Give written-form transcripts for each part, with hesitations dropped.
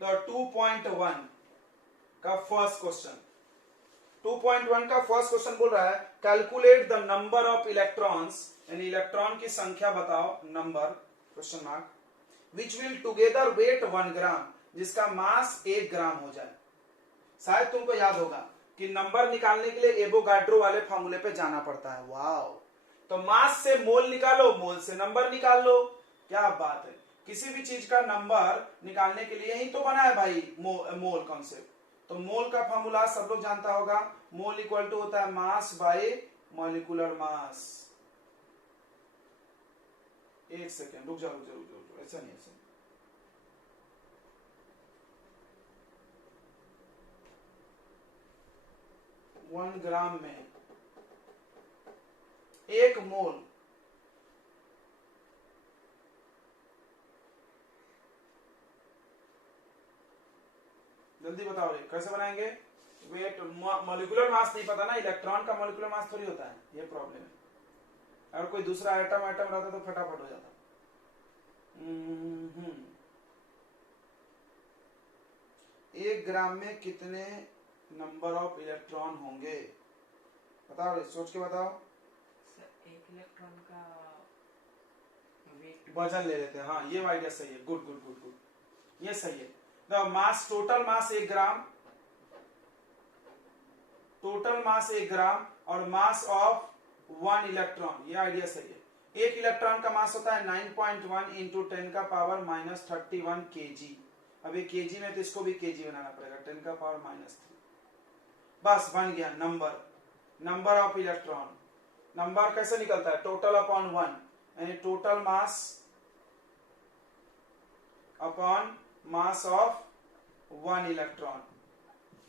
तो 2.1 का first question, 2.1 का फर्स्ट क्वेश्चन बोल रहा है calculate the number of electrons, यानी इलेक्ट्रॉन की संख्या बताओ, number question mark, which will together weight 1 gram, जिसका मास 1 ग्राम हो जाए। शायद तुमको याद होगा कि नंबर निकालने के लिए एवोगाड्रो वाले फॉर्मूले पे जाना पड़ता है। वाओ, तो मास से मोल निकालो, मोल से नंबर निकाल लो। क्या बात है, किसी भी चीज का नंबर निकालने के लिए ही तो बना है भाई मोल कॉन्सेप्ट। तो मोल का फॉर्मूला सब लोग जानता होगा, मोल इक्वल टू होता है मास बाय मॉलिक्यूलर मास। एक सेकेंड रुक जाओ, ऐसा नहीं, ऐसा 1 ग्राम में 1 मोल जल्दी बताओ रे, कैसे बनाएंगे? वेट, मॉलिक्यूलर मास नहीं पता ना, इलेक्ट्रॉन का मॉलिक्यूलर मास थोड़ी होता है, ये प्रॉब्लम है। अगर कोई दूसरा आइटम रहता तो फटाफट हो जाता। 1 ग्राम में कितने नंबर ऑफ इलेक्ट्रॉन होंगे? बताओ रे, सोच के बताओ। एक इलेक्ट्रॉन का वेट वजन ले लेते हैं, हाँ ये आइडिया सही है, गुड गुड गुड गुड, ये सही है। मास, टोटल मास 1 ग्राम, टोटल मास 1 ग्राम और मास ऑफ 1 इलेक्ट्रॉन, ये आइडिया सही है। एक इलेक्ट्रॉन का मास होता है 9.1 इंटू 10 का पावर माइनस 31 केजी। अब ये केजी में तो इसको भी केजी बनाना पड़ेगा, 10 का पावर माइनस 3। बस बन गया number, number of electron. Number कैसे निकलता है? टोटल अपॉन 1, यानी total mass upon mass of 1 electron.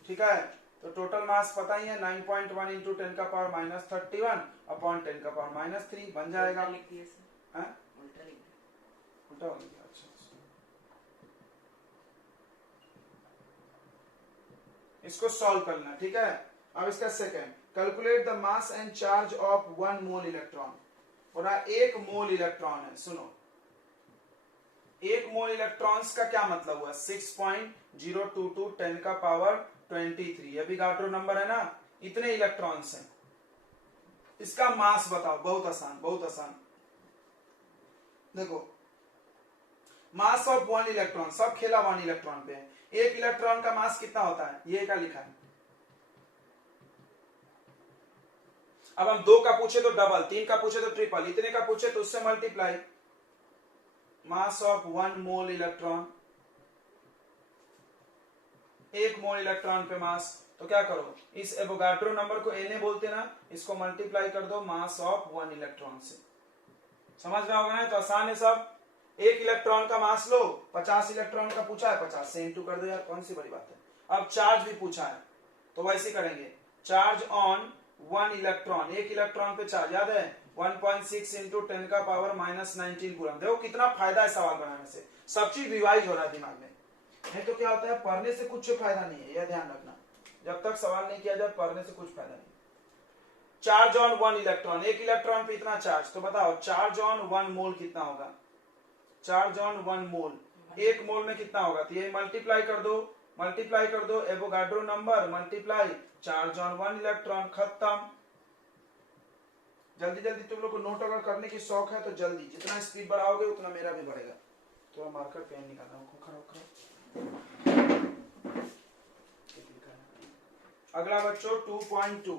ठीक है, तो टोटल मास पता ही है 9.1 इंटू 10 का पावर माइनस 31 अपॉन 10 का पावर माइनस 3 बन जाएगा। उल्टा लिख दिया सर, उल्टा लिख दिया, उल्टा हो गया, अच्छा। इसको सॉल्व करना, ठीक है। अब इसका second, calculate the mass and charge of 1 mole electron. बोला 1 मोल इलेक्ट्रॉन है, सुनो 1 मोल इलेक्ट्रॉन्स का क्या मतलब हुआ? 6.022 10 का पावर 23, एवोगाड्रो नंबर है ना, इतने इलेक्ट्रॉन्स हैं। इसका मास बताओ, बहुत आसान, बहुत आसान। देखो मास ऑफ 1 इलेक्ट्रॉन, सब खेला 1 इलेक्ट्रॉन पे है। 1 इलेक्ट्रॉन का मास कितना होता है? ये का लिखा है। अब हम 2 का पूछे तो डबल, 3 का पूछे तो ट्रिपल, इतने का पूछे तो उससे multiply. Mass of 1 mole electron, 1 mole electron पे मास, तो क्या करो, इस एवोगाड्रो नंबर को Na बोलते ना, इसको मल्टीप्लाई कर दो मास ऑफ 1 इलेक्ट्रॉन से। समझ में होगा ना, तो आसान है सब। 1 इलेक्ट्रॉन का मास लो, 50 इलेक्ट्रॉन का पूछा है, 50 से इंटू कर दो यार, कौन सी बड़ी बात है। अब चार्ज भी पूछा है तो वैसे करेंगे, चार्ज ऑन 1 इलेक्ट्रॉन, 1 इलेक्ट्रॉन पे चार्ज, याद है 1.6 इंटू 10 का पावर माइनस 19 कूलम। देखो कितना फायदा है सवाल बनाने से, सब चीज रिवाइज हो रहा है दिमाग में। नहीं तो क्या होता है, पढ़ने से कुछ फायदा नहीं है, यह ध्यान रखना। जब तक सवाल नहीं किया जाए, पढ़ने से कुछ फायदा नहीं। चार्ज ऑन 1 इलेक्ट्रॉन, 1 इलेक्ट्रॉन पे इतना चार्ज, तो बताओ चार्ज ऑन 1 मोल कितना होगा? चार्ज ऑन 1 मोल, 1 मोल में कितना होगा? तो ये मल्टीप्लाई कर दो, मल्टीप्लाई कर दो Avogadro number multiply charge on 1 electron, खत्म। जल्दी जल्दी तुम लोग को नोट अगर करने की शौक है तो जल्दी, जितना स्पीड बढ़ाओगे उतना मेरा भी बढ़ेगा। तो मार्कर पेन निकालना, अगला बच्चों 2.2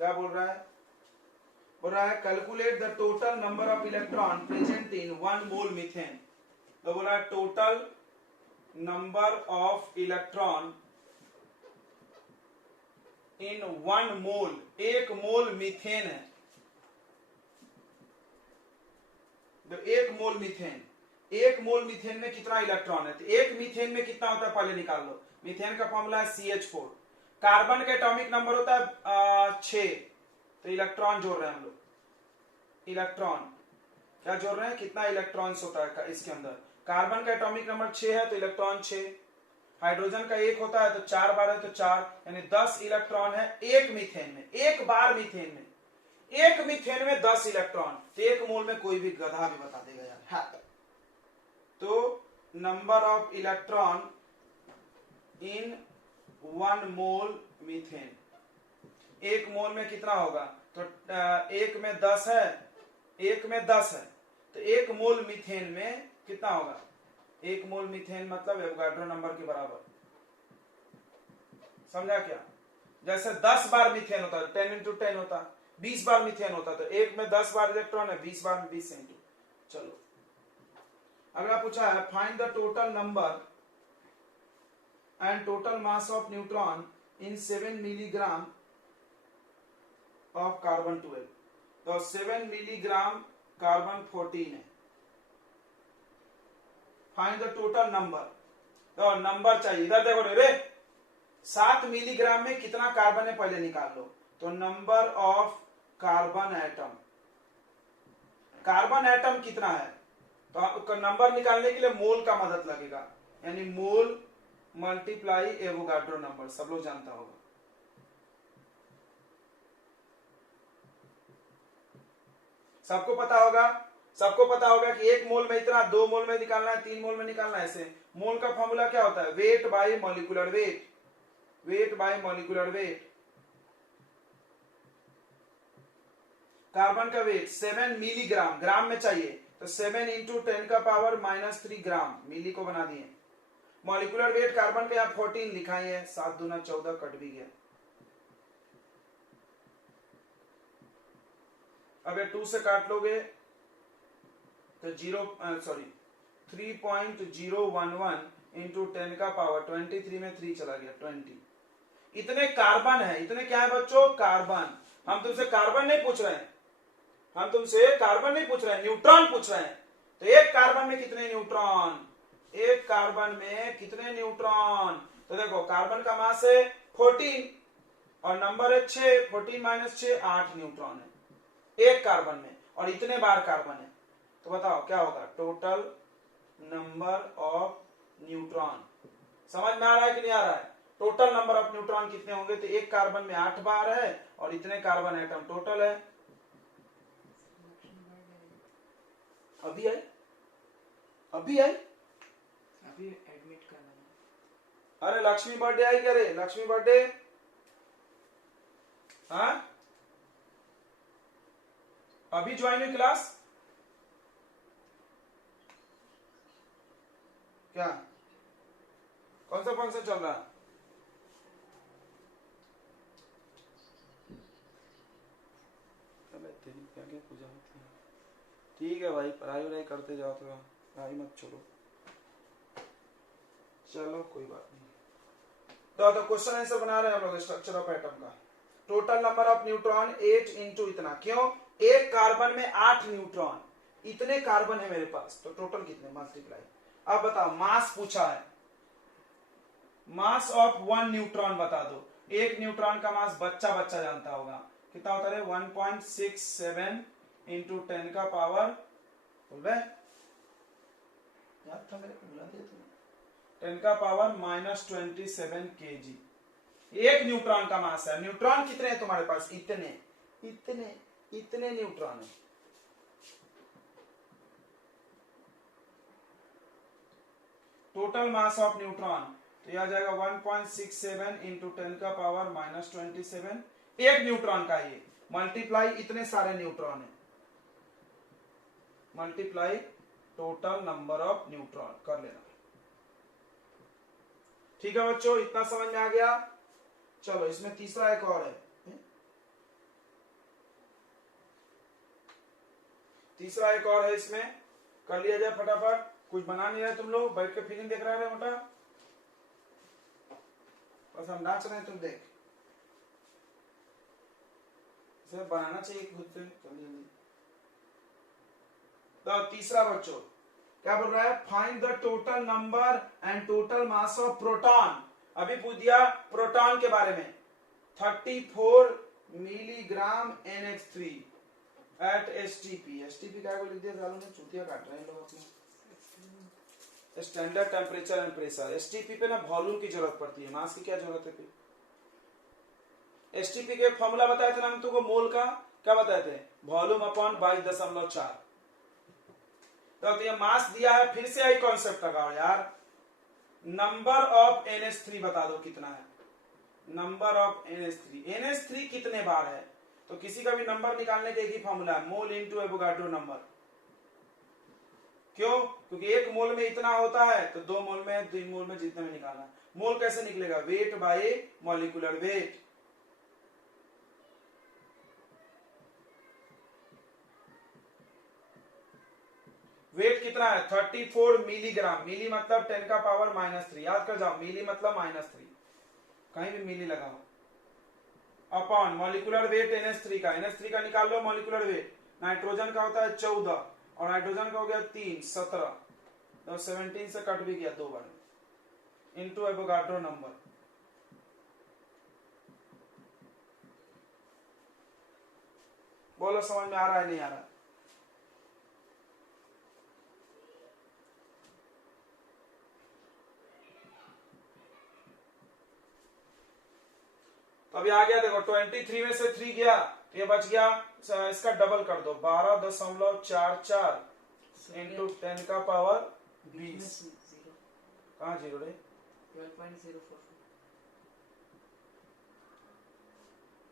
क्या बोल रहा है? बोल रहा है calculate the total number of electron present in 1 mole methane. तो बोला total number of electron in 1 mole, 1 mole methane है, 1 मोल मीथेन, 1 मोल मीथेन में कितना इलेक्ट्रॉन है? तो 1 मीथेन में कितना होता है पहले निकाल लो। मीथेन का फॉर्मूला है CH4, कार्बन का एटॉमिक नंबर होता है 6, तो इलेक्ट्रॉन जोड़ रहे हैं हम लोग। इलेक्ट्रॉन क्या जोड़ रहे हैं, कितना इलेक्ट्रॉन्स होता है इसके अंदर? कार्बन का एटॉमिक नंबर 6 है तो इलेक्ट्रॉन 6, हाइड्रोजन का 1 होता है तो 4 बार है तो 4, यानी 10 इलेक्ट्रॉन है 1 मीथेन में, एक बार मीथेन में। एक मीथेन में 10 इलेक्ट्रॉन, तो एक मोल में कोई भी गधा भी बता देगा यार है। तो number of electron in 1 mole methane, एक मोल में कितना होगा, तो एक में 10 है, एक में 10 है, तो एक मोल मीथेन में कितना होगा, एक मोल मीथेन मतलब एवोगाड्रो नंबर के बराबर, समझा क्या? जैसे 10 बार मीथेन होता है 10 इंटू 10 होता, 20 बार मीथेन होता, तो एक में 10 बार इलेक्ट्रॉन है, 20 बार में 20 इंटू। चलो अगला पूछा है find the total number and total mass of neutron in 7 milligram of carbon 12। तो 7 मिलीग्राम कार्बन 14 है, फाइंड द टोटल नंबर। तो नंबर चाहिए, इधर देखो रे 7 मिलीग्राम में कितना कार्बन है पहले निकाल लो। तो number of carbon atom, carbon atom कितना है, तो नंबर निकालने के लिए मोल का मदद लगेगा, यानी मोल मल्टीप्लाई एवोगाड्रो नंबर, सब लोग जानता होगा। सबको पता होगा, सबको पता होगा कि एक मोल में इतना, 2 मोल में निकालना है, 3 मोल में निकालना है। ऐसे मोल का फॉर्मूला क्या होता है, wait by molecular weight, wait by molecular wait. Carbon का वेट 7 मिलीग्राम, ग्राम में चाहिए, तो 7 इंटू 10 का पावर -3 ग्राम, मिली को बना दिए। मॉलिक्यूलर वेट कार्बन का यहाँ 14 लिखा ही है, 7 दूना 14 कट भी गया। अब ये 2 से काट लोगे तो 3.011 इंटू 10 का पावर 23 में 3 चला गया 20। इतने कार्बन है, इतने क्या है बच्चों, कार्बन। हम तुमसे कार्बन नहीं पूछ रहे हैं, हम तुमसे कार्बन नहीं पूछ रहे हैं, न्यूट्रॉन पूछ रहे हैं। तो एक कार्बन में कितने न्यूट्रॉन, एक कार्बन में कितने न्यूट्रॉन। तो देखो कार्बन का मास है 14 और नंबर है 6, 14 माइनस 6 8 न्यूट्रॉन है एक कार्बन में, और इतने बार कार्बन है। तो बताओ क्या होगा, टोटल नंबर ऑफ न्यूट्रॉन। समझ में आ रहा है कि नहीं आ रहा है? टोटल नंबर ऑफ न्यूट्रॉन कितने होंगे, तो एक कार्बन में 8 बार है और इतने कार्बन एटम टोटल है। अभी आई, अभी आई, अभी एडमिट करना है। अरे लक्ष्मी बर्थडे आई क्या रे, लक्ष्मी बर्थडे, हाँ अभी ज्वाइन हुई क्लास क्या, कौन सा फंक्शन चल रहा है? क्या क्या पूजा होती है, ठीक है भाई, पढ़ाई वढ़ाई करते जाओ, थोड़ा पढ़ाई मत छोड़ो। चलो कोई बात नहीं। तो क्वेश्चन आंसर बना रहे हैं हम लोग स्ट्रक्चर ऑफ एटम का। Total number of neutron 8 into इतना, क्यों, एक कार्बन में 8 न्यूट्रॉन, इतने कार्बन है मेरे पास, तो टोटल कितने मल्टीप्लाई। अब बताओ मास पूछा है, मास ऑफ 1 न्यूट्रॉन बता दो। एक न्यूट्रॉन का मास बच्चा बच्चा जानता होगा कितना होता है, 1.67 इंटू 10 का पावर, बोल रहे याद था मेरे को, बुला दिया तुमने, 10 का पावर -27 kg एक न्यूट्रॉन का मास है। न्यूट्रॉन कितने हैं तुम्हारे पास, इतने इतने इतने न्यूट्रॉन है। टोटल मास ऑफ न्यूट्रॉन तो यह आ जाएगा 1.67 इंटू 10 का पावर -27, एक न्यूट्रॉन का ये, मल्टीप्लाई इतने सारे न्यूट्रॉन है, multiply total number of neutron कर लेना। ठीक है बच्चों, इतना समझ में आ गया। चलो इसमें तीसरा एक और है, तीसरा एक और है, इसमें कर लिया जाए फटाफट। कुछ बना नहीं रहे तुम लोग, बैठ के फिल्म देख रहे मोटा, बस हम नाच रहे हैं, तुम देख, इसे बनाना चाहिए खुद से जल्दी जल्दी। तो तीसरा बच्चों क्या बोल रहा है, find the total number and total mass of proton. अभी पूछ दिया प्रोटॉन के बारे में, 34 milligram NH3 eight STP। STP क्या को लिख दिया सालों में, चूतिया काट रहे हैं लोग अपने, standard temperature and pressure. STP पे ना वॉल्यूम की जरूरत पड़ती है, मास की क्या जरूरत है। STP के फॉर्मूला बताया था ना हम तुमको, मोल का क्या बताए थे, वॉल्यूम अपॉन 22.4। तो ये मास दिया है, फिर से यही कॉन्सेप्ट लगाओ यार, नंबर ऑफ NH3 बता दो कितना है, नंबर ऑफ NH3 कितने बार है, तो किसी का भी नंबर निकालने का एक ही फॉर्मूला है, मोल इनटू एवोगाड्रो नंबर। क्यों, क्योंकि एक मोल में इतना होता है तो 2 मोल में 3 मोल में जितने में निकालना। मोल कैसे निकलेगा, weight by molecular weight. Weight कितना है 34 मिलीग्राम, मिली मतलब 10 का पावर -3, याद कर जाओ, मिली मतलब -3, कहीं भी मिली लगाओ, अपॉन मॉलिक्यूलर वेट NH3 का, NH3 का निकाल लो मॉलिक्यूलर वेट, नाइट्रोजन का होता है 14 और नाइट्रोजन का हो गया 3, 17, तो 17 से कट भी गया 2 बार, इनटू एवोगाड्रो नंबर। बोलो समझ में आ रहा है नहीं आ रहा? तो अभी आ गया देखो, 23 में से 3 गया तो ये बच गया, इसका डबल कर दो, 12.44 इंटू 10 का पावर 20। कहाँ जीरो रे, 12.044।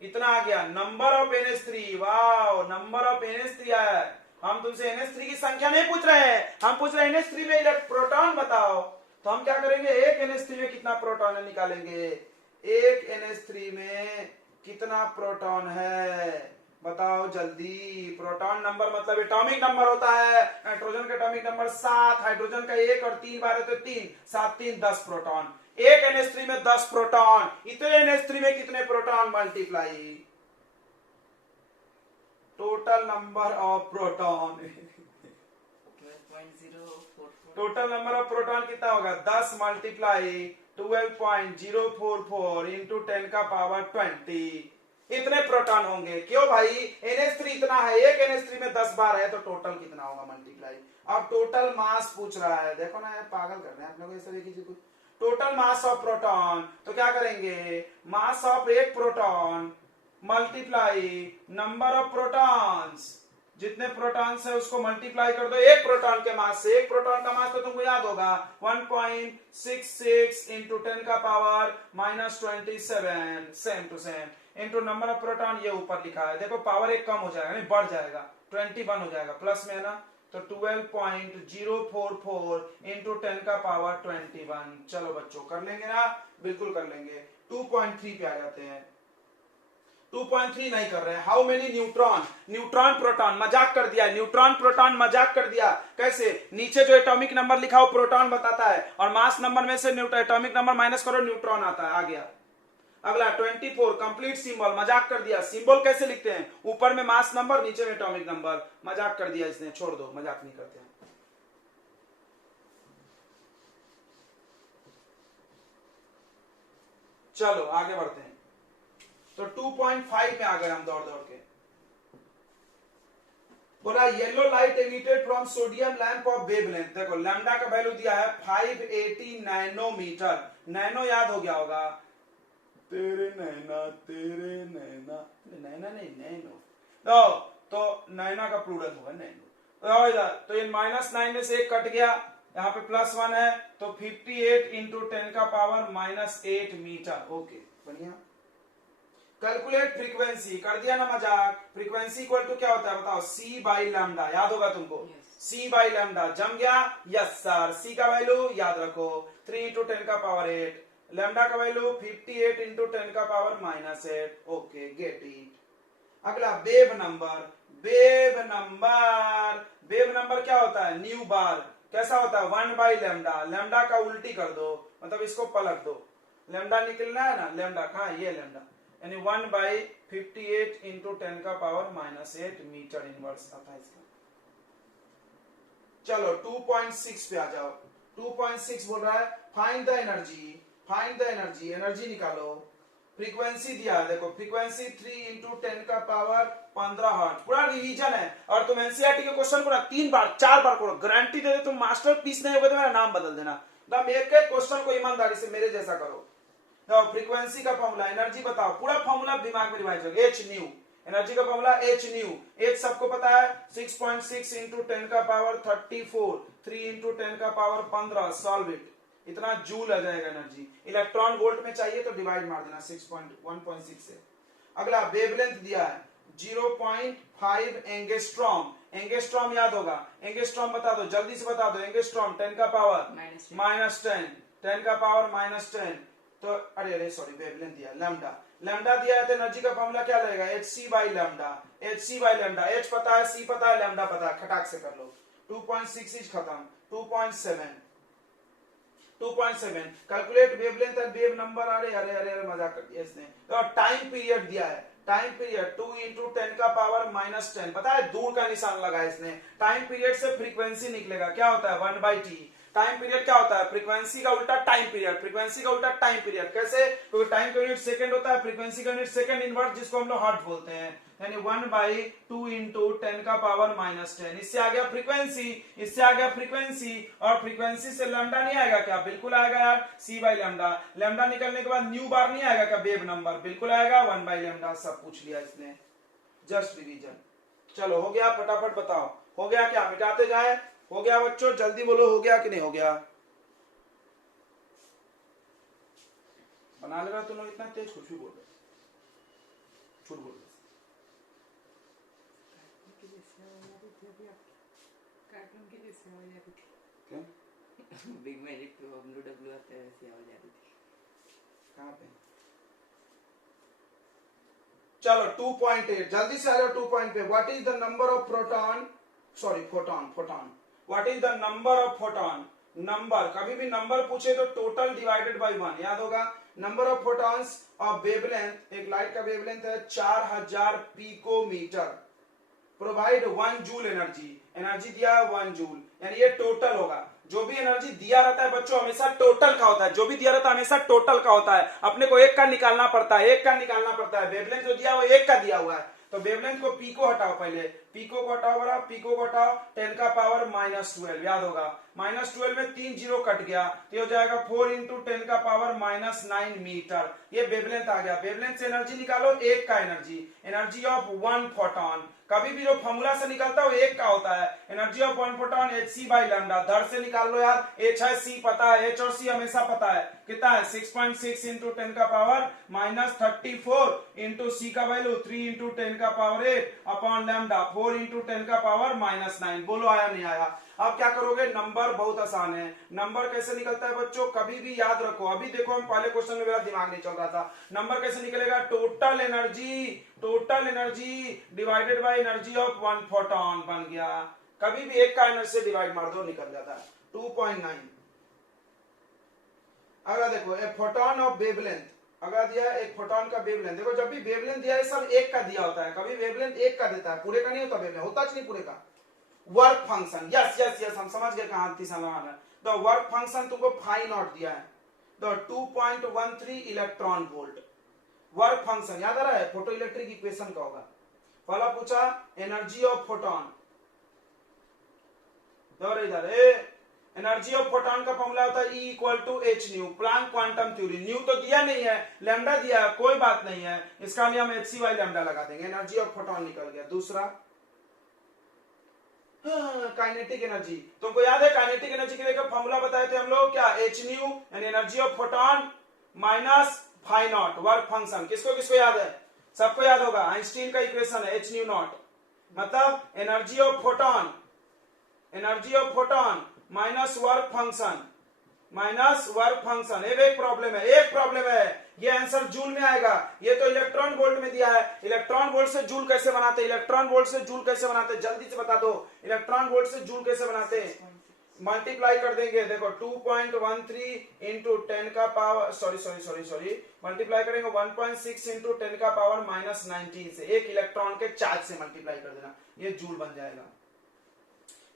इतना आ गया नंबर ऑफ NH3। वाह, नंबर ऑफ NH3 आया है। हम तुमसे NH3 की संख्या नहीं पूछ रहे हैं, हम पूछ रहे हैं NH3 में प्रोटॉन बताओ। तो हम क्या करेंगे, एक NH3 में कितना प्रोटॉन है निकालेंगे, एक NH3 में कितना प्रोटॉन है बताओ जल्दी। प्रोटॉन नंबर मतलब एटॉमिक नंबर होता है, नाइट्रोजन का एटॉमिक नंबर 7, हाइड्रोजन का 1 और 3 बार है तो 3, 7 3 10 प्रोटॉन। एक NH3 में 10 प्रोटॉन, इतने NH3 में कितने proton multiply, total number of proton. 12.044। Total number of proton कितना होगा, 10 मल्टीप्लाई 12.044 इंटू 10 का पावर 20, इतने प्रोटॉन होंगे। क्यों भाई, NH3 इतना है, एक NH3 में 10 बार है तो टोटल कितना होगा मल्टीप्लाई। अब टोटल मास पूछ रहा है, देखो ना यार पागल कर रहे हैं आप लोग इस तरीके से। टोटल मास ऑफ प्रोटॉन, तो क्या करेंगे, मास ऑफ एक proton multiply number of protons, जितने प्रोटॉन्स है उसको मल्टीप्लाई कर दो एक प्रोटॉन के मास से। एक प्रोटॉन का मास तो तुमको याद होगा 1.66 इंटू 10 का power -27, same to same, into number of proton, ये ऊपर लिखा है देखो, पावर एक कम हो जाएगा नहीं बढ़ जाएगा, 21 हो जाएगा, प्लस में है ना, तो 12.044 इंटू 10 का पावर 21। चलो बच्चों कर लेंगे ना, बिल्कुल कर लेंगे। 2.3 पे आ जाते हैं, 2.3 नहीं कर रहे हैं। How many neutron, neutron proton मजाक कर दिया, न्यूट्रॉन प्रोटॉन मजाक कर दिया। कैसे, नीचे जो एटॉमिक नंबर लिखा हो प्रोटॉन बताता है, और मास नंबर में से एटॉमिक नंबर माइनस करो, न्यूट्रॉन आता है, आ गया। अगला 24 कंप्लीट सिंबल, मजाक कर दिया। सिंबल कैसे लिखते हैं, ऊपर में मास नंबर नीचे में एटॉमिक नंबर, मजाक कर दिया इसने, छोड़ दो, मजाक नहीं करते हैं। चलो आगे बढ़ते हैं, तो 2.5 में आ गए हम दौड़ दौड़ के। बोला yellow light emitted from sodium lamp of wavelength, देखो लैम्डा का वैल्यू दिया है 580 नैनोमीटर, नैनो याद हो गया होगा, तेरे नैना नैना नहीं नैनो, तो नैना का प्लूरल होगा नैनो। तो ये -9 में से एक कट गया, यहाँ पे +1 है, तो 58 इंटू 10 का पावर -8 मीटर। ओके बढ़िया। कैलकुलेट फ्रीक्वेंसी, कर दिया ना मजाक। फ्रीक्वेंसी इक्वल टू क्या होता है बताओ, C बाई लैम्डा, याद होगा तुमको, C बाई लैम्डा, जम गया, यस सर। C का वैल्यू याद रखो 3 इंटू 10 का पावर 8, लैम्डा का वैल्यू 58 इंटू 10 का पावर -8। Okay get it. अगला wave number, wave number, wave number क्या होता है, न्यू बार, कैसा होता है 1 बाई लैम्डा, लैम्डा का उल्टी कर दो, मतलब इसको पलट दो, लैम्डा निकलना है ना, लैम्डा कहाँ, ये लैम्डा, यानी 1 बाई 58 इंटू 10 का पावर -8 मीटर इनवर्स आता है इसका। चलो 2.6 पे आ जाओ। 2.6 बोल रहा है find the energy, find the energy, energy निकालो। फ्रीक्वेंसी दिया है देखो, फ्रीक्वेंसी 3 इंटू 10 का पावर 15 हर्ट्ज, पूरा रिवीजन है। और तुम एनसीईआरटी के क्वेश्चन को ना 3 बार 4 बार करो, गारंटी दे दे, तुम मास्टर पीस नहीं होगे तो मेरा नाम बदल देना। तुम एक एक क्वेश्चन को ईमानदारी से मेरे जैसा करो। तो फ्रीक्वेंसी का फॉर्मूला, एनर्जी बताओ, पूरा फॉर्मूला दिमाग में रिवाइज हो, एच न्यू, एनर्जी का फॉर्मूला एच न्यू, एच सबको पता है 6.6 इंटू 10 का पावर 34, 3 इंटू 10 का पावर 15, सॉल्व इट, इतना जूल आ जाएगा एनर्जी। इलेक्ट्रॉन वोल्ट में चाहिए तो डिवाइड मार देना 1.6 से। अगला वेवलेंथ दिया है 0.5 एंगस्ट्रॉम, एंगस्ट्रॉम याद होगा, एंगस्ट्रॉम बता दो, जल्दी से बता दो, एंगस्ट्रॉम 10 का पावर -10, 10 का पावर -10, तो अरे सॉरी वेवलेंथ दिया, लैम्डा, लैम्डा दिया है तो एनर्जी का फॉर्मूला क्या लगेगा, hc by lambda, hc by lambda, h पता है, c पता है, लैम्डा पता है, खटाक से कर लो, 2.6 इज खत्म, 2.7 calculate wavelength and wave number, अरे मजाक कर दिया इसने। तो टाइम पीरियड दिया है, टाइम पीरियड 2 इंटू 10 का पावर -10, पता है दूर का निशान लगा इसने, टाइम पीरियड से फ्रीक्वेंसी निकलेगा, क्या होता है 1/t, टाइम पीरियड क्या होता है, फ्रीक्वेंसी का उल्टा टाइम पीरियड, फ्रीक्वेंसी का उल्टा टाइम पीरियड, कैसे, क्योंकि टाइम का यूनिट सेकंड होता है, फ्रीक्वेंसी का यूनिट सेकंड इनवर्स, जिसको हम लोग हर्ट्ज बोलते हैं, यानी 1/2 इंटू 10 का पावर -10, इससे आ गया फ्रीक्वेंसी, इससे आ गया फ्रीक्वेंसी, और फ्रीक्वेंसी से लैम्डा नहीं आएगा क्या, बिल्कुल आएगा यार, c बाई लैम्डा, लैम्डा निकलने के बाद न्यू बार नहीं आएगा क्या, वेव नंबर बिल्कुल आएगा, 1 बाई लैम्डा, सब पूछ लिया इसने, जस्ट रिवीजन। चलो हो गया, फटाफट बताओ हो गया क्या, मिटाते जाए, हो गया बच्चों, जल्दी बोलो हो गया कि नहीं हो गया, बना ले रहा तुम लोग इतना तेज, कुछ भी बोल रहे, झूठ बोल रहे, कार्टून की जैसे आवाज आ रही थी, क्या बिग मैजिक पे ब्लू डब्ल्यू आते हैं वैसी आवाज आ रही थी, कहां पे, चलो 2.8 जल्दी से आ जाओ 2 पे, what is the number of proton, sorry photon, what is the number of photon, number, कभी भी नंबर पूछे तो टोटल डिवाइडेड बाय 1 याद होगा, number of photons of wavelength, एक लाइट का वेवलेंथ है 4000 picometre, provide 1 joule energy, energy दिया है 1 जूल, यानी ये टोटल होगा, जो भी एनर्जी दिया रहता है बच्चों हमेशा टोटल का होता है, जो भी दिया रहता है हमेशा टोटल का होता है, अपने को एक का निकालना पड़ता है, एक का निकालना पड़ता है, वेवलेंथ जो दिया वो एक का दिया हुआ है, तो वेवलेंथ को पी को हटाओ, पहले पीको को हटाओ, बड़ा पीको को हटाओ, 10 का पावर -12 याद होगा, -12 में 3 जीरो कट गया तो हो जाएगा 4 इंटू 10 का पावर -9 मीटर, ये वेवलेंथ आ गया, वेवलेंथ से एनर्जी निकालो, एक का एनर्जी, एनर्जी ऑफ 1 फोटॉन, कभी भी जो फॉर्मूला से निकलता है वो एक का होता है, energy of 1 photon hc by lambda, धड़ से निकाल लो यार, h है c पता है, h और c हमेशा पता है, कितना है 6.6 इंटू 10 का पावर -34 इंटू c का वैल्यू 3 इंटू 10 का पावर 8 अपॉन लैम्डा 4 इंटू 10 का पावर -9, बोलो आया नहीं आया। अब क्या करोगे, नंबर बहुत आसान है, नंबर कैसे निकलता है बच्चों, कभी भी याद रखो, अभी देखो हम पहले क्वेश्चन में मेरा दिमाग नहीं चल रहा था, नंबर कैसे निकलेगा, total energy divided by energy of 1 photon बन गया, कभी भी एक का एनर्जी से डिवाइड मार दो निकल जाता है 2.9। अगला देखो एक फोटॉन ऑफ वेवलेंथ, अगला दिया है एक फोटॉन का वेवलेंथ, देखो जब भी वेवलेंथ दिया है सब एक का दिया होता है, कभी वेवलेंथ एक का देता है, पूरे का नहीं होता, वेवलेंथ होता नहीं पूरे का। वर्क फंक्शन, यस हम समझ गए कहां थी सवाल है, द वर्क फंक्शन तुमको फाई नॉट दिया है, the 2.13 electron volt, work function याद आ रहा है, फोटो इलेक्ट्रिक इक्वेशन का होगा, पहला पूछा एनर्जी ऑफ फोटॉन, इधर एनर्जी ऑफ फोटॉन का फॉर्मूला होता है E equal to h nu, Planck quantum theory, nu तो दिया नहीं है, लैम्डा दिया है, कोई बात नहीं है, इसका लिए हम hc बाई लैम्डा लगा देंगे, एनर्जी ऑफ फोटॉन निकल गया। दूसरा काइनेटिक एनर्जी, तुमको याद है काइनेटिक एनर्जी के लिए फॉर्मूला बताए थे हम लोग, क्या h न्यू यानी energy of photon minus phi naught, work function, किसको किसको याद है, सबको याद होगा, आइंस्टीन का इक्वेशन है h न्यू नॉट, मतलब energy of photon minus work function, एक प्रॉब्लम है, ये आंसर जूल में आएगा, ये तो इलेक्ट्रॉन वोल्ट में दिया है, इलेक्ट्रॉन वोल्ट से जूल कैसे बनाते, जल्दी से बता दो, इलेक्ट्रॉन वोल्ट से जूल कैसे बनाते हैं, मल्टीप्लाई कर देंगे, देखो 2.13 इंटू 10 का पावर सॉरी मल्टीप्लाई करेंगे 1.6 इंटू 10 का पावर -19 से, एक इलेक्ट्रॉन के चार्ज से मल्टीप्लाई कर देना, ये जूल बन जाएगा,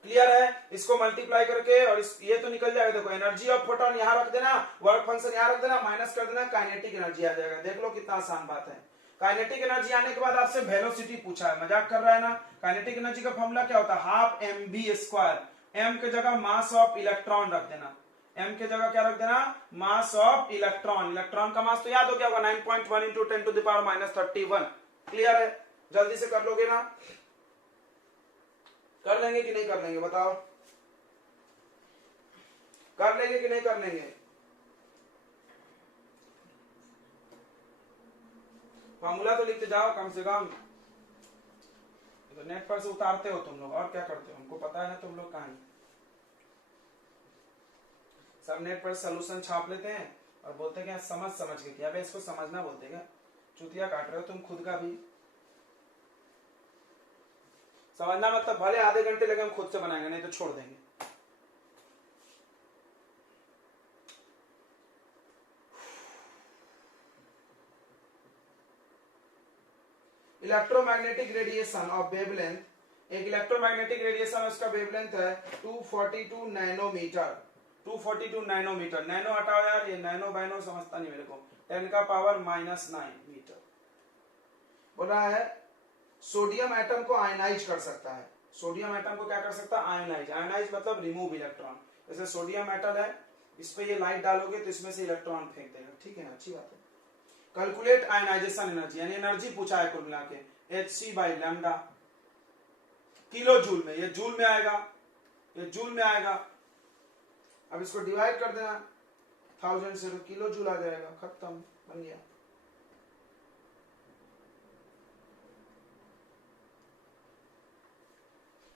क्लियर है, इसको मल्टीप्लाई करके और ये तो निकल जाएगा, देखो एनर्जी ऑफ फोटॉन यहां रख देना, वर्क फंक्शन यहां रख देना, माइनस कर देना, काइनेटिक एनर्जी आ जाएगा, देख लो कितना आसान बात है। काइनेटिक एनर्जी आने के बाद आपसे वेलोसिटी पूछा है, मजाक कर रहा है ना, काइनेटिक एनर्जी का फॉर्मूला क्या होता है, हाफ mv², m के जगह मास ऑफ इलेक्ट्रॉन रख देना, m के जगह क्या रख देना, मास ऑफ इलेक्ट्रॉन, इलेक्ट्रॉन का मास तो याद हो गया होगा 9.1 into 10 to the power -31, clear है। जल्दी से कर लोगे ना? कर लेंगे कि नहीं कर लेंगे बताओ? कर लेंगे कि नहीं कर लेंगे? फॉर्मूला तो लिखते जाओ कम से कम। तो नेट पर से उतारते हो तुम लोग और क्या करते हो? हमको पता है ना तुम लोग कहां हैं। सब नेट पर सोल्यूशन छाप लेते हैं और बोलते हैं कि समझ के किया। इसको समझना बोलते क्या? चुतिया काट रहे हो तुम खुद का भी। समझना मतलब भले आधे घंटे लगे हम खुद से बनाएंगे, नहीं तो छोड़ देंगे। इलेक्ट्रोमैग्नेटिक रेडिएशन ऑफ वेवलेंथ, एक इलेक्ट्रोमैग्नेटिक रेडिएशन उसका वेवलेंथ है 242 नैनोमीटर। 242 नैनोमीटर। नैनो हटाओ यार, ये नैनो बैनो समझता नहीं मेरे को। 10 का पावर -9 मीटर। बोल रहा है सोडियम एटम को आयनाइज कर सकता है। सोडियम एटम को क्या कर सकता है? आयनाइज। आयनाइज मतलब रिमूव इलेक्ट्रॉन। जैसे सोडियम मेटल है, इस पे ये लाइट डालोगे तो इसमें से इलेक्ट्रॉन फेंक देगा। ठीक है ना? अच्छी बात है। कैलकुलेट आयनाइजेशन एनर्जी, यानी एनर्जी पूछा है कुल मिला के। hc/λ किलो जूल में, ये जूल में आएगा, ये जूल में आएगा। अब इसको डिवाइड कर देना 1000 से, तो किलो जूल आ जाएगा। खत्म, बन गया।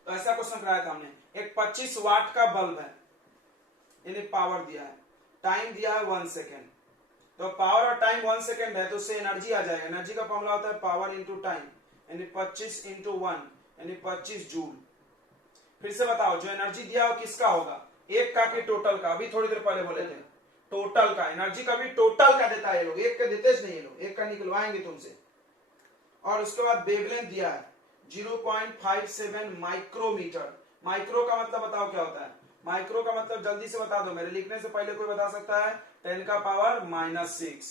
तो ऐसा क्वेश्चन कराया था हमने। एक 25 वाट का बल्ब है, यानी पावर दिया है, टाइम दिया है 1 सेकेंड। तो पावर और टाइम 1 सेकेंड है तो उससे एनर्जी आ जाएगा। एनर्जी का फॉर्मूला होता है पावर इंटू टाइम, यानी 25 इंटू 1 यानी 25 जूल। फिर से बताओ, जो एनर्जी दिया हो किसका होगा? एक का कि टोटल का? अभी थोड़ी देर पहले बोले थे टोटल का। एनर्जी का भी टोटल का देता है ये लोग, एक का देते नहीं ये लोग, एक का निकलवाएंगे तुमसे। और उसके बाद वेवलेंथ दिया है 0.57 माइक्रोमीटर। माइक्रो का मतलब बताओ क्या होता है? माइक्रो का मतलब जल्दी से बता दो, मेरे लिखने से पहले कोई बता सकता है? 10 का पावर -6।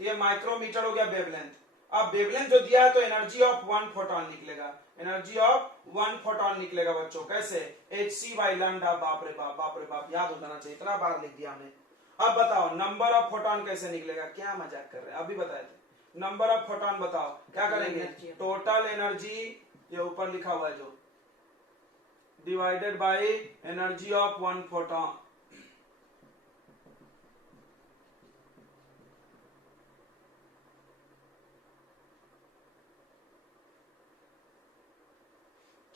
ठीक है, माइक्रोमीटर हो गया वेवलेंथ। अब वेवलेंथ जो दिया है तो एनर्जी ऑफ 1 फोटॉन निकलेगा। एनर्जी ऑफ 1 फोटॉन निकलेगा बच्चों। कैसे? hc/λ। बाप रे बाप, बाप रे बाप, याद हो जाना चाहिए, इतना बार लिख दिया हमने। अब बताओ नंबर ऑफ फोटॉन कैसे निकलेगा? क्या मजाक कर रहे हैं, अभी बताए थे। नंबर ऑफ फोटॉन बताओ, क्या करेंगे? टोटल एनर्जी, ये ऊपर लिखा हुआ है जो, divided by energy of 1 photon.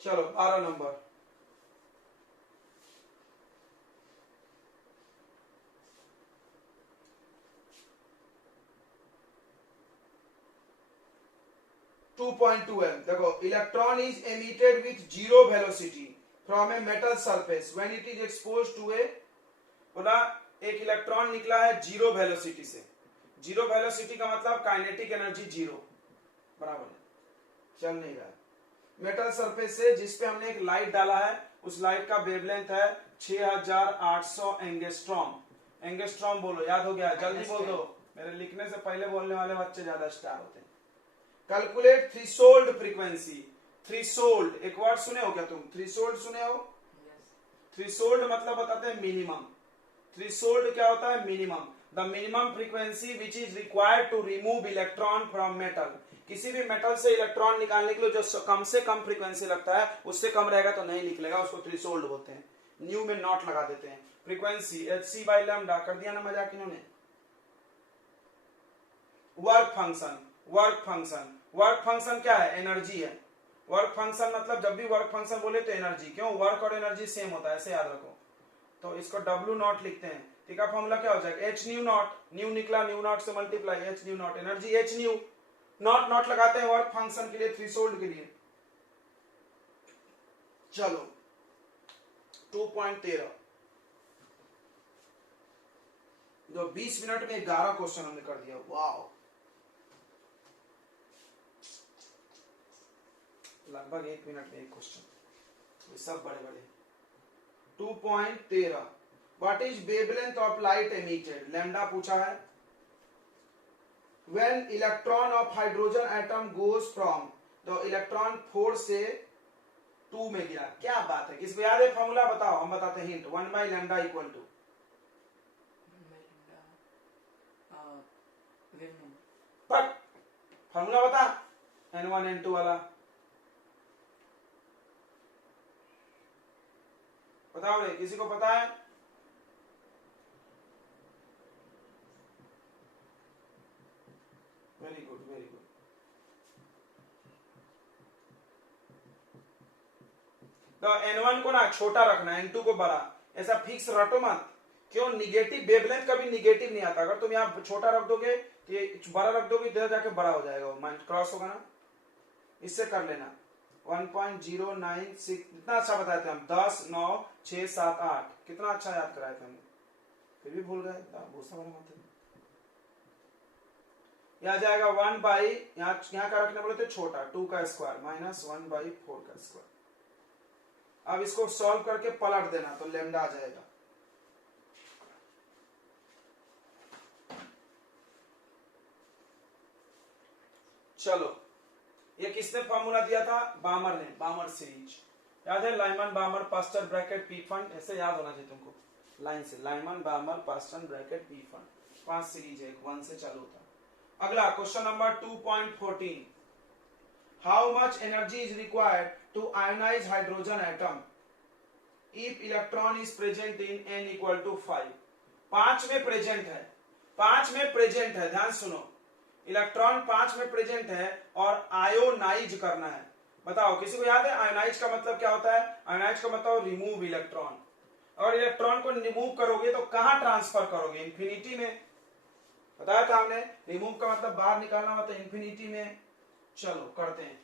चलो 12 नंबर। देखो, electron is emitted with 0 velocity from a metal surface when it is exposed to a. बोला एक इलेक्ट्रॉन निकला है 0 वेलोसिटी से। 0 वेलोसिटी का मतलब काइनेटिक एनर्जी 0 बराबर है, चल नहीं रहा है। मेटल सरफेस से जिसपे हमने एक लाइट डाला है, उस लाइट का वेवलेंथ है 6800 एंगस्ट्रॉम। एंगस्ट्रॉम बोलो, याद हो गया? जल्दी बोल दो, मेरे लिखने से पहले बोलने वाले बच्चे ज्यादा स्टार होते हैं। Calculate threshold frequency. थ्रेशोल्ड एक वर्ड सुने हो क्या तुम? थ्रेशोल्ड सुने हो? थ्रेशोल्ड मतलब बताते हैं मिनिमम। थ्रेशोल्ड क्या होता है? Minimum. The minimum frequency which is required to remove electron from metal. किसी भी मेटल से इलेक्ट्रॉन निकालने के लिए जो कम से कम फ्रीक्वेंसी लगता है, उससे कम रहेगा तो नहीं निकलेगा, उसको थ्रेशोल्ड बोलते हैं। न्यू में नॉट लगा देते हैं। फ्रीक्वेंसी hc/λ कर दिया ना मजाक इन्होंने। Work function, work function, work function क्या है? एनर्जी है। वर्क फंक्शन मतलब जब भी वर्क फंक्शन बोले तो एनर्जी। क्यों? वर्क और एनर्जी सेम होता है, ऐसे याद रखो। तो इसको W0 लिखते हैं। ठीक है, फॉर्मूला क्या हो जाएगा? h न्यू नॉट, न्यू निकला, न्यू नॉट से multiply, h new not, energy h new. Not not लगाते हैं वर्क फंक्शन के लिए, थ्रेशोल्ड के लिए। चलो 2.13, जो 20 मिनट में 11 क्वेश्चन हमने कर दिया। वाह, लगभग 1 मिनट में एक क्वेश्चन, ये सब बड़े बड़े। 2.13 what is wavelength of light emitted? Lambda पूछा है। When electron of hydrogen atom goes from, तो इलेक्ट्रॉन 4 से 2 में गया। क्या बात है, किसको याद है फॉर्मूला? बताओ, हम बताते हैं। हिंट 1/λ इक्वल टू फॉर्मूला बता। N1 N2 वाला बताओ रे, किसी को पता है? Very good very good. तो N1 को ना छोटा रखना, N2 को बड़ा, ऐसा फिक्स रटो मत। क्यों? निगेटिव वेवलेंथ कभी निगेटिव नहीं आता। अगर तुम यहाँ छोटा रख दोगे तो ये बड़ा रख दोगे, इधर जाके बड़ा हो जाएगा, वो माइंड क्रॉस होगा ना। इससे कर लेना 1.096। कितना अच्छा बताए थे हम, 10 9 6 7 8। कितना अच्छा याद कराए थे हमने, फिर भी भूल गए। भूसा वाला माथे यहाँ जाएगा 1 बाई, यहाँ का रखने बोले थे छोटा, 2 का स्क्वायर माइनस 1 बाई 4 का स्क्वायर। अब इसको सॉल्व करके पलट देना तो लेमडा आ जाएगा। चलो, ये किसने फॉर्मूला दिया था? बामर ने, बामर सीरीज याद है? Lyman Balmer Paschen Brackett Pfund, ऐसे याद होना चाहिए तुमको लाइन से। Lyman Balmer Paschen Brackett Pfund 5 series है, 1 से चालू होता है। अगला question number 2.14, how much energy is required to ionise hydrogen atom if electron is present in n equal to 5। 5 में प्रेजेंट है, 5 में प्रेजेंट है, ध्यान सुनो। इलेक्ट्रॉन 5 में प्रेजेंट है और आयोनाइज करना है। बताओ, किसी को याद है आयोनाइज का मतलब क्या होता है? आयोनाइज का मतलब रिमूव इलेक्ट्रॉन। और इलेक्ट्रॉन को रिमूव करोगे तो कहां ट्रांसफर करोगे? इंफिनिटी में। बताया था हमने, रिमूव का मतलब बाहर निकालना, मतलब इंफिनिटी में। चलो करते हैं।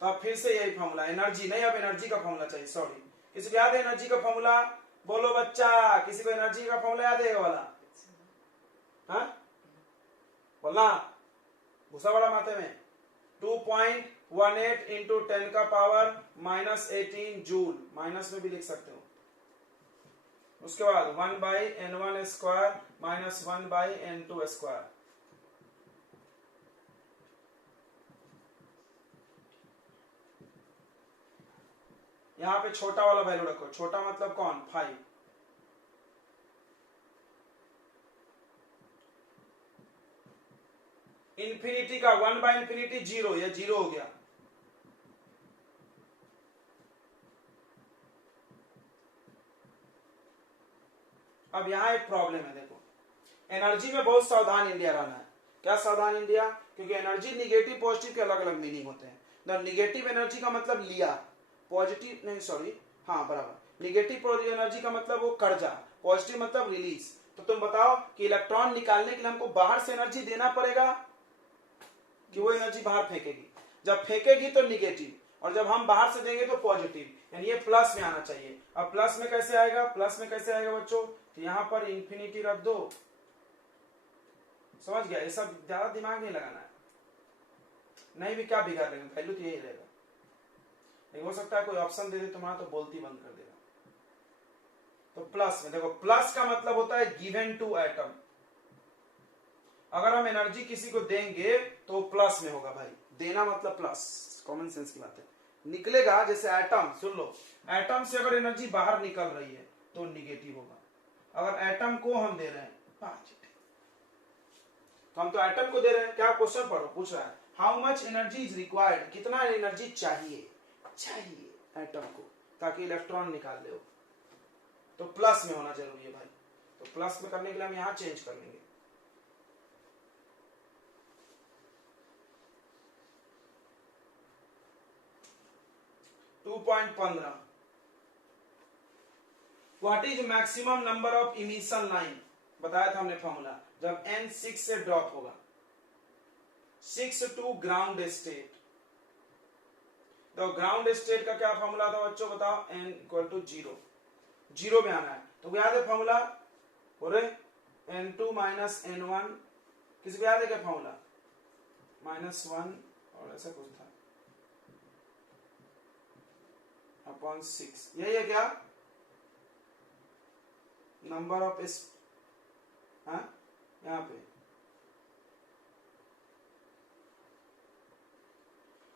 तो अब फिर से यही फॉर्मूला, एनर्जी नहीं, अब एनर्जी का फॉर्मूला चाहिए। सॉरी, किसी को याद है एनर्जी का फॉर्मूला? बोलो बच्चा, किसी को एनर्जी का फॉर्मूला याद है वाला? हाँ बोलना, भूसा बड़ा माथे में। 2.18 इंटू 10 का पावर माइनस 18 जूल, माइनस में भी लिख सकते हो। उसके बाद 1 by n1 square minus 1 by n2 square. यहां पे छोटा वाला वैल्यू रखो। छोटा मतलब कौन? 5। इंफिनिटी का 1 बाई इंफिनिटी 0, ये 0 हो गया। अब यहां एक प्रॉब्लम है, देखो एनर्जी में बहुत सावधान इंडिया रहना है। क्या सावधान इंडिया? क्योंकि एनर्जी निगेटिव पॉजिटिव के अलग अलग मीनिंग होते हैं। निगेटिव एनर्जी का मतलब लिया, पॉजिटिव नहीं, सॉरी, हाँ बराबर। निगेटिव एनर्जी का मतलब वो कर्जा, पॉजिटिव मतलब रिलीज। तो तुम बताओ कि इलेक्ट्रॉन निकालने के लिए हमको बाहर से एनर्जी देना पड़ेगा कि वो एनर्जी बाहर फेंकेगी? जब फेंकेगी तो निगेटिव, और जब हम बाहर से देंगे तो पॉजिटिव, यानी ये प्लस में आना चाहिए। अब प्लस में कैसे आएगा? प्लस में कैसे आएगा बच्चों? तो यहां पर इंफिनिटी रख दो। समझ गया? ये सब ज्यादा दिमाग नहीं लगाना है, नहीं भी क्या बिगाड़ लेंगे, वैल्यू तो यही रहेगा। हो सकता है कोई ऑप्शन दे दे तुम्हारा तो बोलती बंद कर देगा। तो प्लस में देखो, प्लस का मतलब होता है गिवन टू एटम। अगर हम एनर्जी किसी को देंगे तो प्लस में होगा भाई, देना मतलब प्लस, कॉमन सेंस की बात है। निकलेगा जैसे एटम, सुन लो, एटम से अगर एनर्जी बाहर निकल रही है तो निगेटिव होगा। अगर एटम को हम दे रहे हैं पॉजिटिव, तो हम तो एटम को दे रहे हैं। क्या क्वेश्चन पढ़ो, पूछ रहा है how much energy is required, कितना एनर्जी चाहिए एटम को ताकि इलेक्ट्रॉन निकाल ले। तो प्लस में होना जरूरी है भाई। तो प्लस में करने के लिए हम यहां चेंज कर लेंगे। What is maximum number of emission line? बताया था हमने फॉर्मूला, जब n 6 से ड्रॉप होगा, 6 टू ग्राउंड स्टेट। तो ग्राउंड स्टेट का क्या फॉर्मूला था बच्चों, बताओ? n इक्वल टू 0, 0 में आना है। तो याद है फॉर्मूला? बोले n2 माइनस n1, किसी को याद है क्या फॉर्मूला? -1 और ऐसा कुछ था अपॉन 6, यही है क्या? नंबर ऑफ यहाँ पे,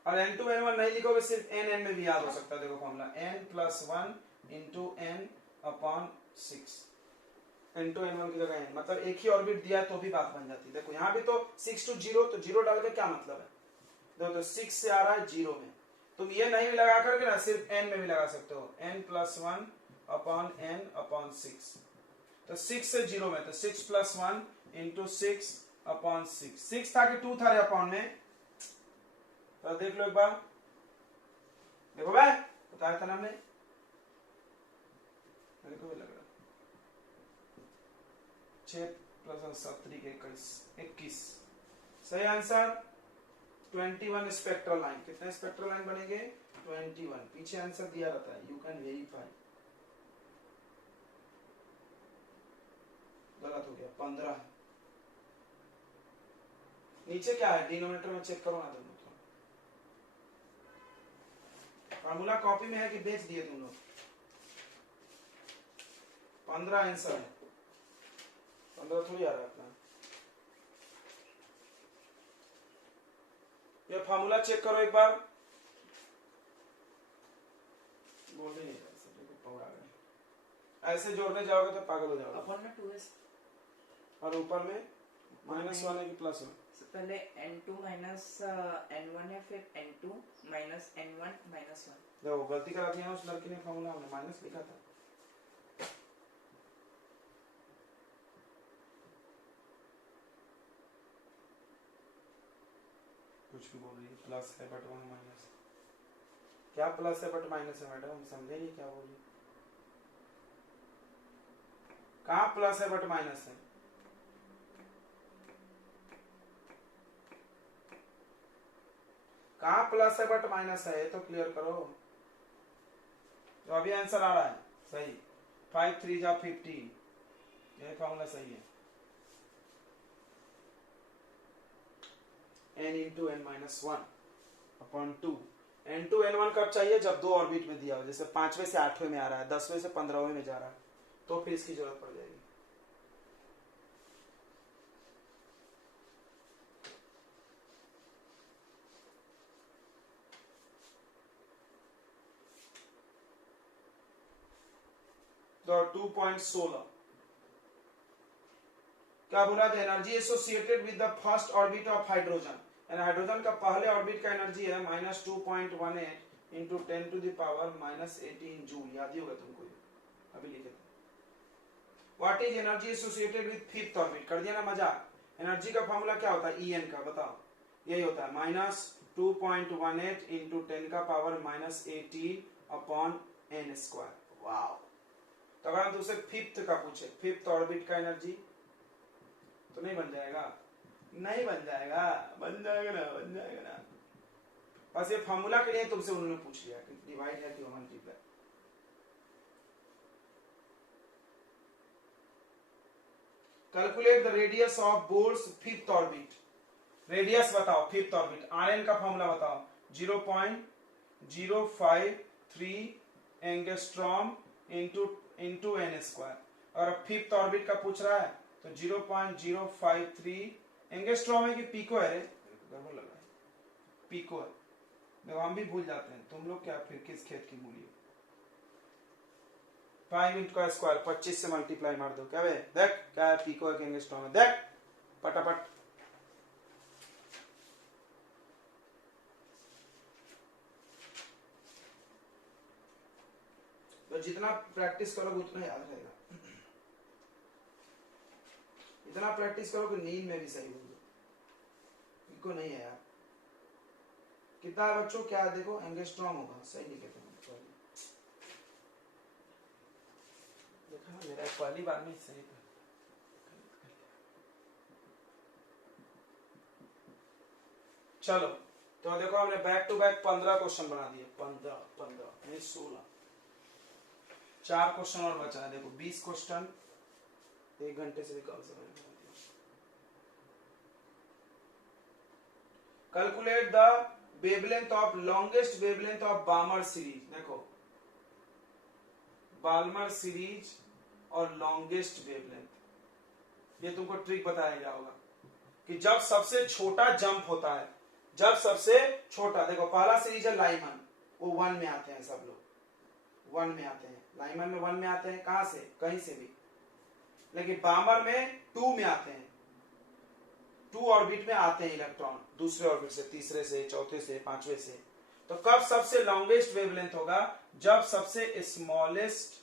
और n2 n1 नहीं लिखोगे, सिर्फ n में भी याद हो सकता है। देखो formula n+1 into n upon 6, n2 n1 की जगह n, मतलब एक ही ऑर्बिट दिया तो भी बात बन जाती है। देखो यहाँ भी तो 6 to 0, तो 0 डाल के क्या मतलब है? देखो तो 6 से आ रहा है 0 में, तुम ये नहीं भी लगा करके ना सिर्फ n में भी लगा सकते हो, n+1 अपॉन n अपॉन 6, तो 6 से 0 में, तो 6+1 इंटू 6 अपॉन 6 था कि 2 था रे अपॉन में, तो देख लो एक बार, देखो भाई बताया था ना हमने, मेरे को भी लग रहा 6+7 21, सही आंसर 21 स्पेक्ट्रल लाइन। कितने स्पेक्ट्रल लाइन बनेंगे? 21। पीछे आंसर दिया रहता है, यू कैन वेरीफाई। गलत हो गया, 15 है। नीचे क्या है डिनोमिनेटर में, चेक करो ना तुम लोग, फार्मूला कॉपी में है कि बेच दिए तुम लोग? 15 आंसर है, 15 थोड़ी आ रहा है अपना। ये फार्मूला चेक करो एक बार, बोल ही नहीं रहा, पकड़ा गए। ऐसे जोड़ने जाओगे तो पागल हो जाओगे। अपन में 2s और ऊपर में -1 है कि +1? पहले n2 माइनस n1 है, फिर n2 माइनस n1 माइनस 1। देखो गलती करा दिया उस लड़की ने, फार्मूला हमने माइनस लिखा था। कुछ भी बोल रही है, प्लस है बट वहां माइनस। क्या प्लस है बट माइनस है मैडम, समझे नहीं क्या बोल रही? कहाँ प्लस है बट माइनस है? कहाँ प्लस है बट माइनस है, ये तो क्लियर करो। तो अभी आंसर आ रहा है सही, 5 3 जा 15, ये फॉर्मूला सही है। n into n minus 1 upon 2। n2 n1 कब चाहिए? जब दो ऑर्बिट में दिया हो, जैसे 5वें से 8वें में आ रहा है, 10वें से 15वें में जा रहा है, तो फिर इसकी जरूरत पड़ जाएगी। तो 2.16 क्या बोला? The energy associated with the first orbit of hydrogen, यानी हाइड्रोजन का पहले ऑर्बिट का एनर्जी है -2.18 into 10 to the power -18 joule. याद ही होगा तुमको, अभी लिखे थे। What is energy associated with fifth orbit? कर दिया ना मजा। एनर्जी का फॉर्मूला क्या होता है? En का बताओ। यही होता है -2.18 इंटू 10 का power -18 upon n square. Wow. तो अगर हम तुमसे फिफ्थ का पूछे, फिफ्थ ऑर्बिट का एनर्जी, तो नहीं बन जाएगा? नहीं बन जाएगा, बन जाएगा ना, बन जाएगा ना। बस ये फॉर्मूला के लिए तुमसे उन्होंने पूछ लिया कि डिवाइड है कि multiply. Calculate the radius of bourse fifth orbit. Radius बताओ फिफ्थ ऑर्बिट, Rn का फॉर्मूला बताओ। 0.053 एंगस्ट्रॉम इंटू n स्क्वायर। और फिफ्थ ऑर्बिट का पूछ रहा है तो 0.053 एंगस्ट्रॉम है कि पिको है रे? गड़बड़ लग रहा है, पिको है। देखो हम भी भूल जाते हैं, तुम लोग क्या फिर किस खेत की मूली हो। 5 इंटू का स्क्वायर 25 से मल्टीप्लाई मार दो, क्या है? देख क्या है, पिको है कि एंगस्ट्रॉम है, देख पटापट। तो जितना प्रैक्टिस करोगे उतना याद रहेगा। इतना प्रैक्टिस करो कि नींद में भी सही होगी। इनको नहीं है यार। कितना है बच्चों? क्या देखो, एंगस्ट्रॉम होगा, सही लिखे थे देखा, मेरा पहली बार में सही था। चलो तो देखो हमने बैक टू बैक 15 क्वेश्चन बना दिए, 15 नहीं 16। 4 क्वेश्चन और बचा है। देखो 20 क्वेश्चन 1 घंटे से भी कम समय में। Calculate the wavelength of longest wavelength of Balmer series. देखो बाल्मर सीरीज और लॉन्गेस्ट वेवलेंथ, ये तुमको ट्रिक बताया गया होगा कि जब सबसे छोटा जंप होता है, जब सबसे छोटा, देखो पहला सीरीज है लाइमन, वो 1 में आते हैं, सब लोग 1 में आते हैं, लाइमन में 1 में आते हैं, कहां से? कहीं से भी। लेकिन बाल्मर में 2 में आते हैं। 2 ऑर्बिट में आते हैं इलेक्ट्रॉन, दूसरे ऑर्बिट से, तीसरे से, चौथे से, पांचवे से। तो कब सबसे लॉन्गेस्ट वेवलेंथ होगा? जब सबसे स्मॉलेस्ट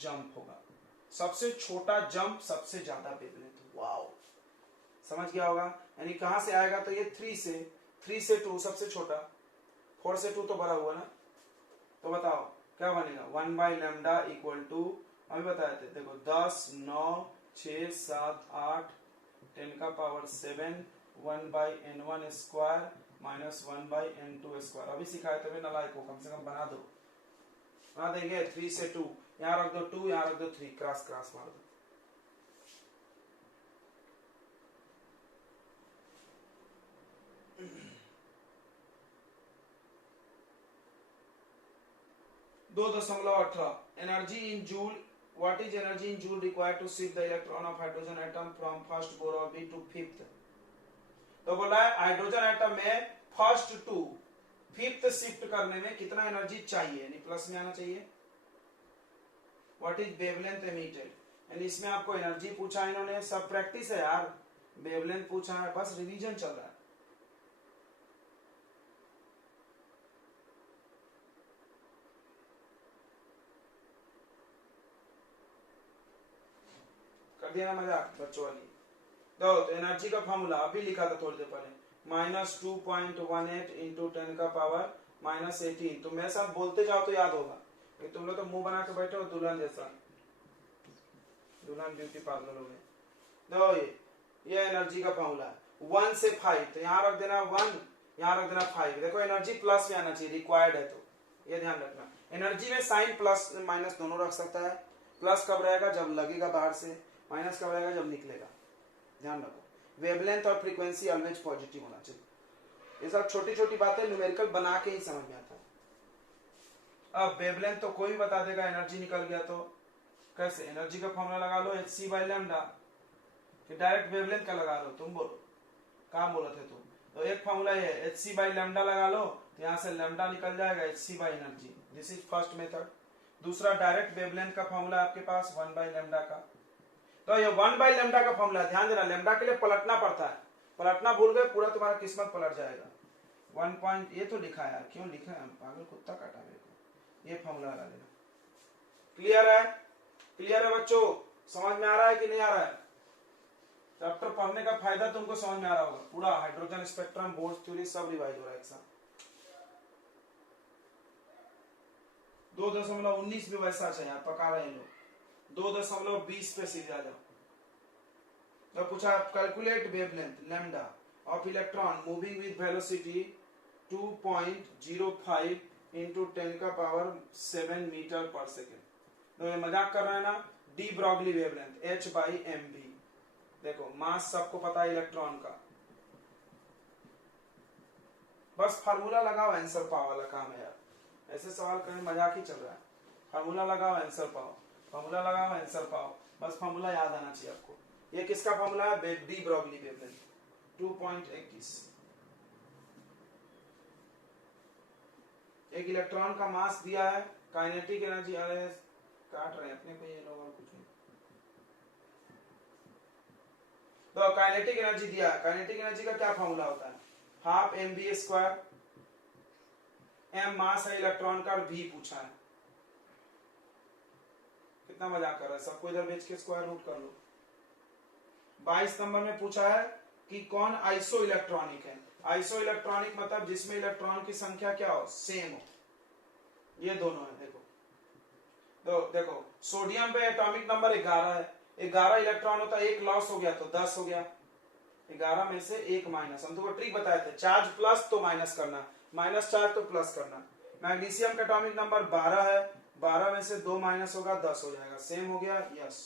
जंप होगा, सबसे छोटा जंप सबसे ज्यादा वेवलेंथ। वाओ, समझ गया होगा? यानी कहां से आएगा? तो ये 3 से 2 सबसे छोटा, 4 से 2 तो बड़ा हुआ ना। तो बताओ क्या बनेगा? 1 बाई लैम्डा इक्वल टू, अभी बताए थे, देखो 10, 9, 6, 7, 8, 10 का power 7, 1 by n1 square minus 1 by n2 square. अभी सिखाए थे नलायक को, कम से कम बना दो, बना देंगे। 3 से 2, यहाँ रख दो 2, यहाँ रख दो 3, क्रॉस क्रॉस मार दो। दो 2.18 energy in joule. What is energy in joule required to shift the electron of hydrogen atom from first bohr orbit to fifth? तो बोला है हाइड्रोजन एटम में फर्स्ट टू फिफ्थ शिफ्ट करने में कितना एनर्जी चाहिए, यानी प्लस में आना चाहिए। What is wavelength emitted? यानी इसमें आपको एनर्जी पूछा इन्होंने, सब प्रैक्टिस है यार, वेवलेंथ पूछा है, बस रिवीजन चल रहा है। कर दिया ना मजाक बच्चों वाली। तो एनर्जी का फॉर्मूला अभी लिखा था थोड़ी देर पहले, -2.18 इंटू 10 का पावर -18। तुम मेरे साथ बोलते जाओ तो याद होगा, तुम लोग तो मुंह बना के बैठे हो दुल्हन जैसा, दुल्हन ब्यूटी पार्लर में। तो ये एनर्जी का फॉर्मूला है। 1 से 5, तो यहाँ रख देना 1, यहाँ रख देना 5। देखो एनर्जी प्लस में आना चाहिए, रिक्वायर्ड है, तो ये ध्यान रखना। एनर्जी में साइन प्लस माइनस दोनों रख सकता है। प्लस कब रहेगा? जब लगेगा बाहर से। माइनस कब रहेगा? जब निकलेगा। ध्यान रखो, वेवलेंथ और फ्रीक्वेंसी ऑलवेज पॉजिटिव होना चाहिए। ये सब छोटी छोटी बातें न्यूमेरिकल बना के ही समझ में आता है। अब वेवलेंथ तो कोई बता देगा, एनर्जी निकल गया तो कैसे? एनर्जी का फॉर्मूला लगा लो hc बाई लैम्डा, फिर डायरेक्ट वेवलेंथ का लगा लो। तुम बोलो कहाँ बोले थे तुम? तो एक फॉर्मूला है hc बाई लैम्डा लगा लो, तो यहाँ से लैम्डा निकल जाएगा, hc by energy. This is first method. दूसरा डायरेक्ट वेवलेंथ का फॉर्मूला आपके पास 1 बाई लैम्डा का। तो ये 1 बाई लैम्डा का फॉर्मूला, ध्यान देना, लैम्डा के लिए पलटना पड़ता है, पलटना भूल गए पूरा तुम्हारा किस्मत पलट जाएगा। 1 पॉइंट, ये तो लिखा है यार, क्यों लिखा है? पागल कुत्ता काटा मेरे को। ये फॉर्मूला लगा देना। क्लियर है? क्लियर है बच्चों? समझ में आ रहा है कि नहीं आ रहा है? चैप्टर पढ़ने का फायदा तुमको समझ में आ रहा होगा। पूरा हाइड्रोजन स्पेक्ट्रम, बोर्स थ्योरी सब रिवाइज हो रहा है एक साथ। 2.19 भी वैसा है यार, पका रहे हैं लोग। 2.20 पे सीधे आ जाओ। तो पूछा calculate wavelength lambda of electron moving with velocity 2.05 into 10 का पावर 7 मीटर पर सेकेंड। तो ये मजाक कर रहा है ना? De Broglie wavelength h by m v. देखो मास सबको पता है इलेक्ट्रॉन का, बस फार्मूला लगाओ आंसर पाओ वाला काम है यार। ऐसे सवाल करने मजाक ही चल रहा है। फार्मूला लगाओ आंसर पाओ, फार्मूला लगाओ आंसर पाओ, बस फार्मूला याद आना चाहिए आपको। ये किसका फार्मूला है? D Broglie wavelength 2.21। एक इलेक्ट्रॉन का मास दिया है, काइनेटिक एनर्जी, अरे काट रहे हैं अपने को ये लोग और कुछ नहीं। तो काइनेटिक एनर्जी दिया है, काइनेटिक एनर्जी का क्या फार्मूला होता है? Half M V square. M mass है इलेक्ट्रॉन का और वी पूछा है। कितना मजाक कर रहा है, सबको इधर भेज के स्क्वायर रूट कर लो। 22 नंबर में पूछा है कि कौन आइसो इलेक्ट्रॉनिक है। आइसो इलेक्ट्रॉनिक मतलब जिसमें इलेक्ट्रॉन की संख्या क्या हो? सेम हो। ये दोनों है। देखो तो देखो सोडियम पे एटॉमिक नंबर 11 है, 11 इलेक्ट्रॉन होता है, एक लॉस हो गया तो 10 हो गया। 11 में से एक माइनस। हम तुमको ट्रिक बताए थे, चार्ज प्लस तो माइनस करना, माइनस चार्ज तो प्लस करना। मैग्नीशियम का एटॉमिक नंबर 12 है, 12 में से 2 माइनस होगा 10 हो जाएगा, सेम हो गया। यस